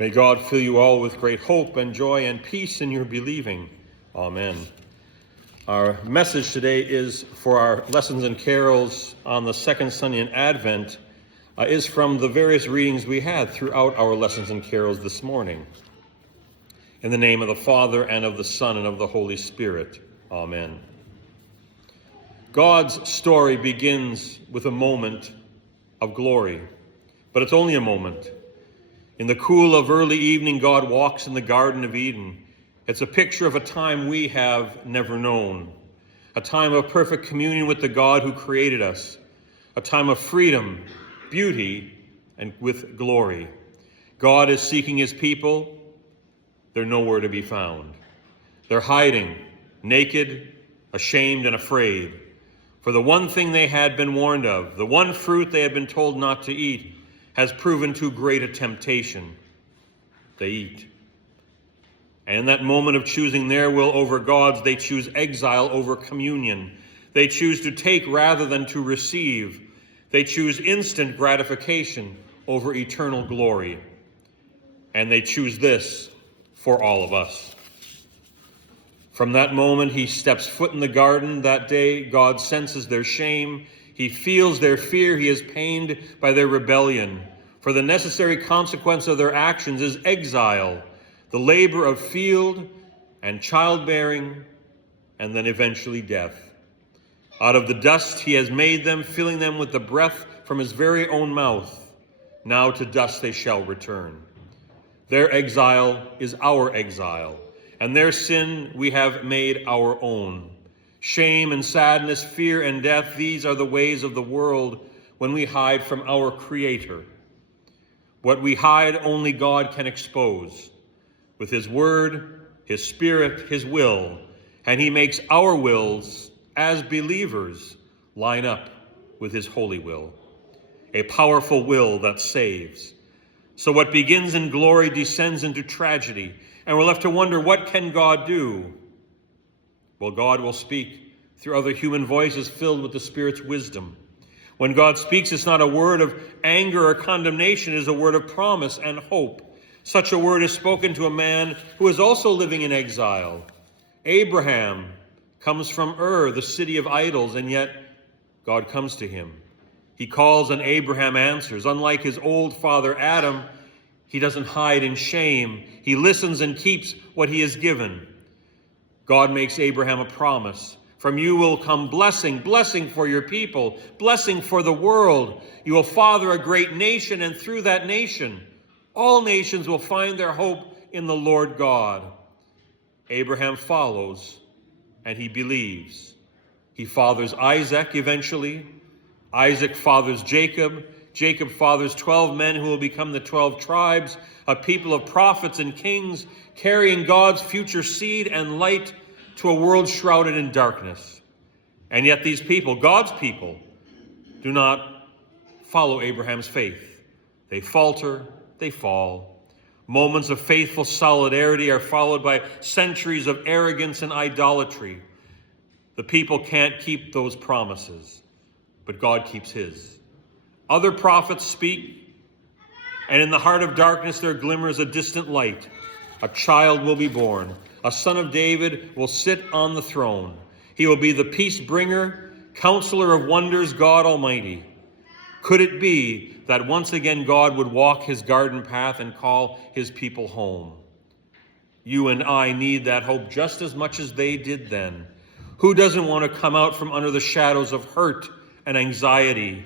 May God fill you all with great hope and joy and peace in your believing. Amen. Our message today is for our lessons and carols on the second Sunday in Advent is from the various readings we had throughout our lessons and carols this morning. In the name of the Father, and of the Son, and of the Holy Spirit. Amen. God's story begins with a moment of glory, but it's only a moment. In the cool of early evening, God walks in the Garden of Eden. It's a picture of a time we have never known, a time of perfect communion with the God who created us, a time of freedom, beauty, and with glory. God is seeking his people. They're nowhere to be found. They're hiding, naked, ashamed, and afraid. For the one thing they had been warned of, the one fruit they had been told not to eat, has proven too great a temptation. They eat. And in that moment of choosing their will over God's, they choose exile over communion. They choose to take rather than to receive. They choose instant gratification over eternal glory. And they choose this for all of us. From that moment he steps foot in the garden. That day God senses their shame. He feels their fear. He is pained by their rebellion. For the necessary consequence of their actions is exile, the labor of field and childbearing, and then eventually death. Out of the dust he has made them, filling them with the breath from his very own mouth. Now to dust they shall return. Their exile is our exile, and their sin we have made our own. Shame and sadness, fear and death, these are the ways of the world when we hide from our Creator. What we hide, only God can expose with his word, his spirit, his will, and he makes our wills as believers line up with his holy will, a powerful will that saves. So what begins in glory descends into tragedy, and we're left to wonder, what can God do? Well, God will speak through other human voices filled with the Spirit's wisdom. When God speaks, it's not a word of anger or condemnation, it is a word of promise and hope. Such a word is spoken to a man who is also living in exile. Abraham comes from Ur, the city of idols, and yet God comes to him. He calls and Abraham answers. Unlike his old father Adam, he doesn't hide in shame. He listens and keeps what he is given. God makes Abraham a promise. From you will come blessing, blessing for your people, blessing for the world. You will father a great nation, and through that nation, all nations will find their hope in the Lord God. Abraham follows, and he believes. He fathers Isaac eventually. Isaac fathers Jacob. Jacob fathers 12 men who will become the 12 tribes, a people of prophets and kings, carrying God's future seed and light to a world shrouded in darkness. And yet these people, God's people, do not follow Abraham's faith. They falter, they fall. Moments of faithful solidarity are followed by centuries of arrogance and idolatry. The people can't keep those promises, but God keeps his. Other prophets speak, and in the heart of darkness there glimmers a distant light. A child will be born. A son of David will sit on the throne. He will be the peace bringer, counselor of wonders, God Almighty. Could it be that once again God would walk his garden path and call his people home? You and I need that hope just as much as they did then. Who doesn't want to come out from under the shadows of hurt and anxiety?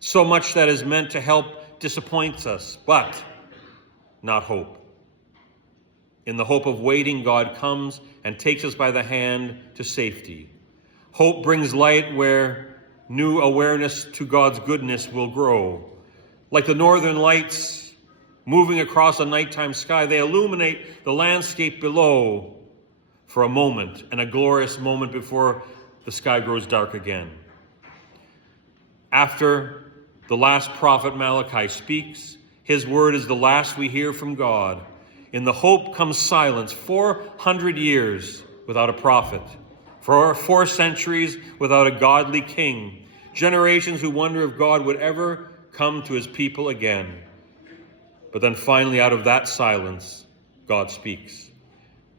So much that is meant to help disappoints us, but not hope. In the hope of waiting, God comes and takes us by the hand to safety. Hope brings light where new awareness to God's goodness will grow. Like the northern lights moving across a nighttime sky, they illuminate the landscape below for a moment, and a glorious moment before the sky grows dark again. After the last prophet Malachi speaks, his word is the last we hear from God. In the hope comes silence, 400 years without a prophet, for 4 centuries without a godly king, generations who wonder if God would ever come to his people again. But then finally, out of that silence, God speaks.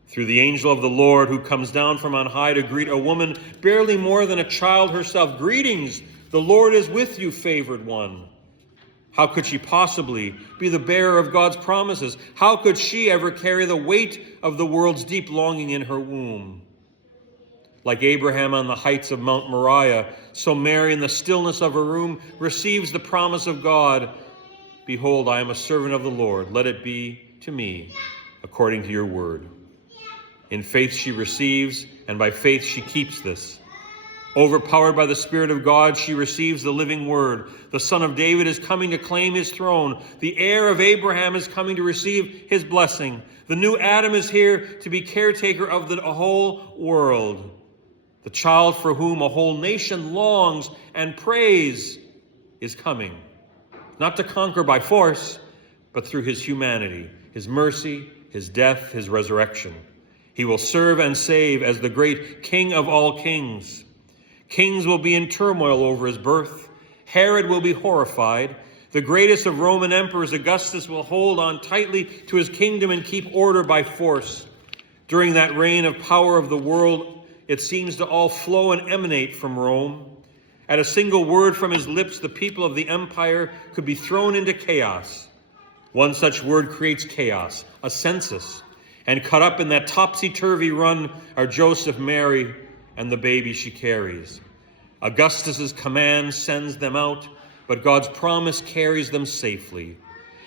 Through the angel of the Lord who comes down from on high to greet a woman barely more than a child herself. Greetings, the Lord is with you, favored one. How could she possibly be the bearer of God's promises? How could she ever carry the weight of the world's deep longing in her womb? Like Abraham on the heights of Mount Moriah, so Mary in the stillness of her room receives the promise of God. Behold, I am a servant of the Lord. Let it be to me according to your word. In faith she receives, and by faith she keeps this. Overpowered by the Spirit of God, she receives the living word. The Son of David is coming to claim his throne. The heir of Abraham is coming to receive his blessing. The new Adam is here to be caretaker of the whole world. The child for whom a whole nation longs and prays is coming, not to conquer by force, but through his humanity, his mercy, his death, his resurrection. He will serve and save as the great King of all kings. Kings will be in turmoil over his birth. Herod will be horrified. The greatest of Roman emperors, Augustus, will hold on tightly to his kingdom and keep order by force. During that reign of power of the world, it seems to all flow and emanate from Rome. At a single word from his lips, the people of the empire could be thrown into chaos. One such word creates chaos, a census. And caught up in that topsy-turvy run are Joseph, Mary, and the baby she carries. Augustus's command sends them out, but God's promise carries them safely.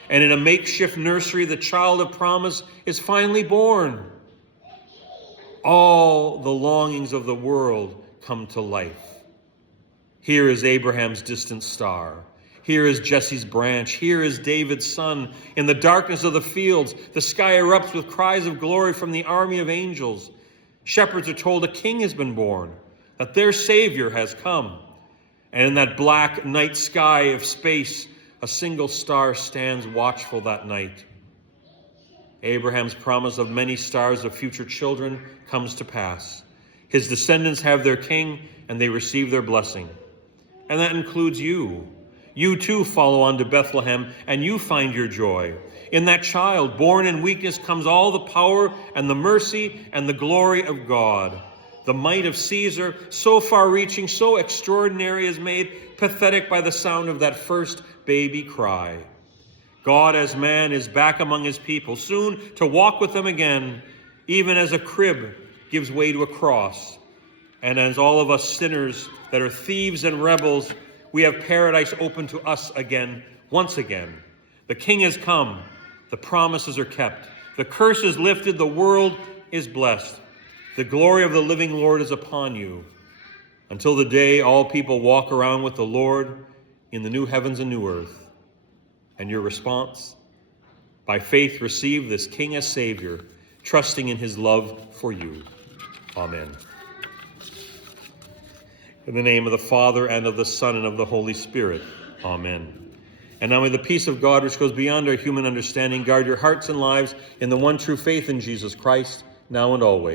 And in a makeshift nursery, the child of promise is finally born. All the longings of the world come to life. Here is Abraham's distant star. Here is Jesse's branch. Here is David's son. In the darkness of the fields, the sky erupts with cries of glory from the army of angels. Shepherds are told a king has been born, that their Savior has come. And in that black night sky of space, a single star stands watchful that night. Abraham's promise of many stars of future children comes to pass. His descendants have their king, and they receive their blessing. And that includes you. You too follow on to Bethlehem, and you find your joy. In that child, born in weakness, comes all the power and the mercy and the glory of God. The might of Caesar, so far-reaching, so extraordinary, is made pathetic by the sound of that first baby cry. God as man is back among his people, soon to walk with them again, even as a crib gives way to a cross. And as all of us sinners that are thieves and rebels, we have paradise open to us again, once again. The King has come. The promises are kept. The curse is lifted. The world is blessed. The glory of the living Lord is upon you. Until the day all people walk around with the Lord in the new heavens and new earth. And your response? By faith, receive this King as Savior, trusting in his love for you. Amen. In the name of the Father, and of the Son, and of the Holy Spirit. Amen. And now may the peace of God, which goes beyond our human understanding, guard your hearts and lives in the one true faith in Jesus Christ, now and always.